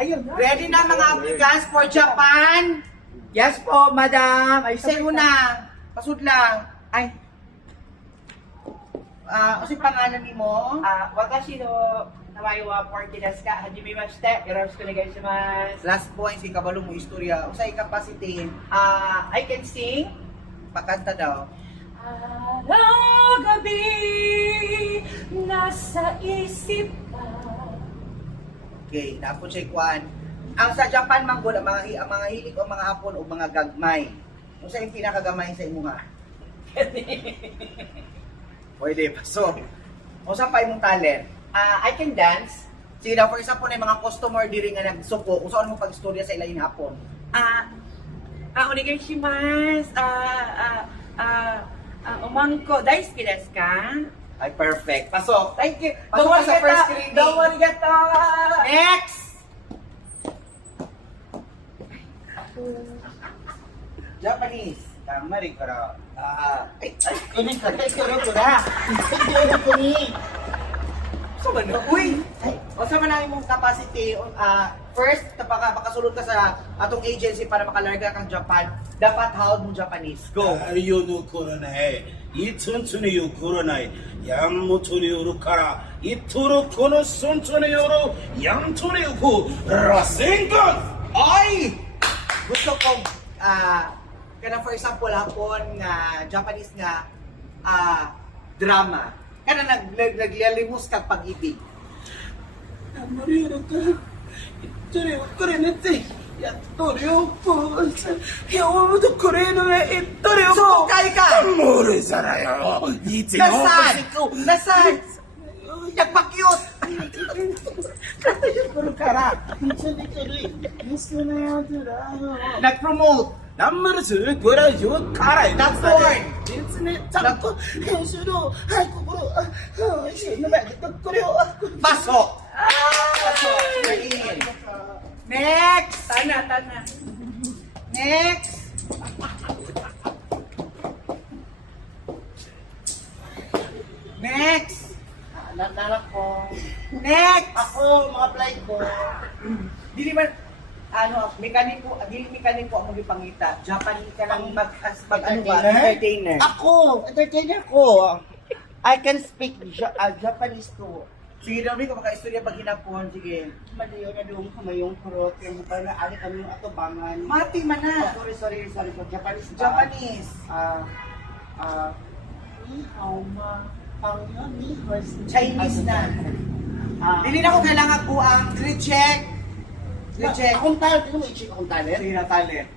Ayun, ready na mga applicants for Japan? Yes po, madam. Ay, say una. Pasud lang. Ay. Kasi pangalan ni mo? Watashi no namae wa Porky desu ka? Hajimemashite. Yoroshiku onegaishimasu. Last point, si kabalo mo istorya. Usay capacity. I can sing. Pakanta daw. Gabi nasa isip ka. Okay, napon siya ikuan. Ang sa Japan manggod ang mga hilig o mga hapon o mga gagmay. Unsa yung pinakagamay sa imuha? Pwede, paso. Unsa pa imong talent? I can dance. Sige daw, for example, na mga customer diri nga nagsuko, unsa mo pag-istorya sa ilahin hapon? Onegaishimasu. Umanko daisuki desu ka? Ay, perfect. Pasok. Thank you. Pasok ka sa first screening. Domo arigato. Next! Japanese. Tama rin ka raw. Kunin ka. Kaya ko na. Kaya ko ni. So ba no? Uy! O sa manay mong capacity, first, kapag makasulod ka sa atong agency para makalarga kang Japan, dapat hawad mong Japanese. Go! よのコロナへ、いつんつによコロナへ、やんもとによるから、いっとるこのそんとによる、やんとによく、らせんか Ay! Gusto kong, kana for example, hapon nga, Japanese nga, drama. Kana naglilimos kang pag-ibig. あんまりやるか、いっとりよこれねって、やっとるよこう、やおとこれのね、いっとるよこ Sukay ka! もるさらよ、いつも Nasaan? Nasaan? Nagpa-cute! Nag-promote! なんまるするこれはよからい That's porn! 実ね、ちゃんと編集の、はい、心、一緒に前でこれを、 Pasok! Pasok! Kainin. Next! Tana. Next! Next! Nalak ko. Next! Ako, mga flight ko. Dili man, mekaniko ang mga pangita. Japanese ka lang entertainer. Ako, entertainer ko. I can speak Japanese too. Sige daw, may kumakaistorya pag hinapon. Sige. Maliyo na doon kamayong kurot. Kaya mo parang ali kami yung atubangan. Mati man na. Sorry. Japanese ba? Japanese. Ni hao ma. Ni hao. Chinese na. Dili na ko kailangan po ang recheck. Recheck. Akong talent. Ano mo i-check akong talent? Sige na, talent.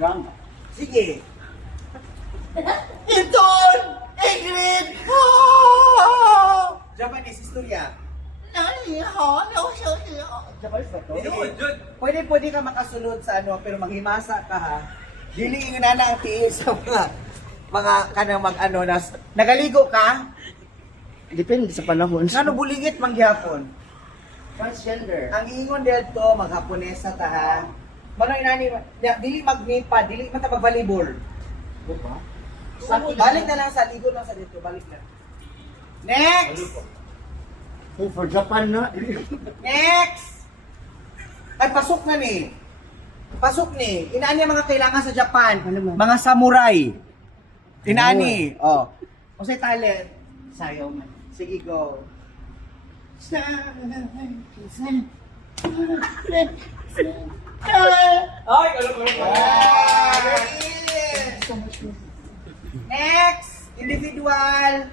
Wrong. Sige. Inton! Ingrid! Japanese istorya. Japanese ba to? Pwede ka makasunod sa pero maghimasa ka ha. Dili nga na ang tiis sa mga kanang nagaligo ka. Depende sa panahon. Ngano buligit mangyapon. Transgender. Ang ingon dito maghaponesa ta ha. Mano inani dili magnipa, dili man ta mag-volleyball. Diba? Balik na lang sa ligo lang sa dito, balik na. Next. For Japan na. Next. Ay pasok na ni. Pasok ni. Inaani ang mga kailangan sa Japan. Ano mo? Mga samurai. Inaani. Oh. O say talent. Sayaw man. Sige go. Ay, alam ko. Next. Individual.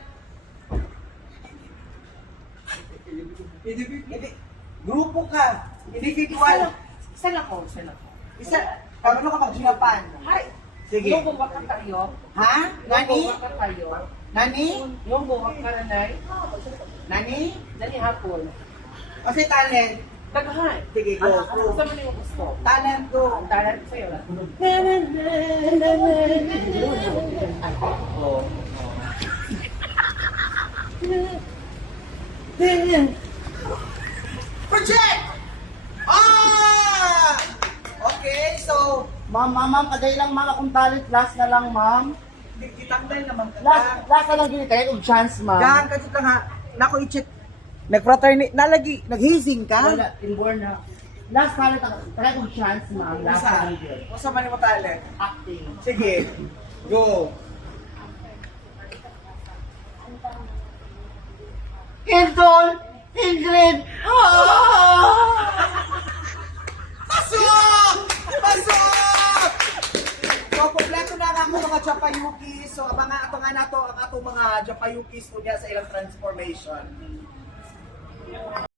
Grupo ka. Individual. Isa lang ko. Isa. Paano ka mag-Japan? Hi. Sige. Yung buwak ka tayo. Ha? Yung Nani? buwak ka tayo. Nani? Yung buwak ka nanay. Nani? Nani hapon. O say talent. Daghan. Sige go. Ano sa mga yung gusto? Talent go. Ang talent sa'yo lang. Oh. Project! Okay, so Ma'am, kaday lang ma'am akong talent. Last na lang ma'am. kitanggal naman ka. Last na lang gini tayo. Chance ma'am. Gaan ka nga. Nako i-check Nag-fraternity, nalagi, naghising ka? Wala, inborn na. Last talent, try kong chance, ma'am. Last Usa, talent. usa man mo talent. Acting. Sige, go. Indol! Ingrid! Pasok! Pasok! So, kompleto na nga ako mga Japayukis. So, abangan ato nga nato ang ato mga Japayukis unya sa ilang transformation.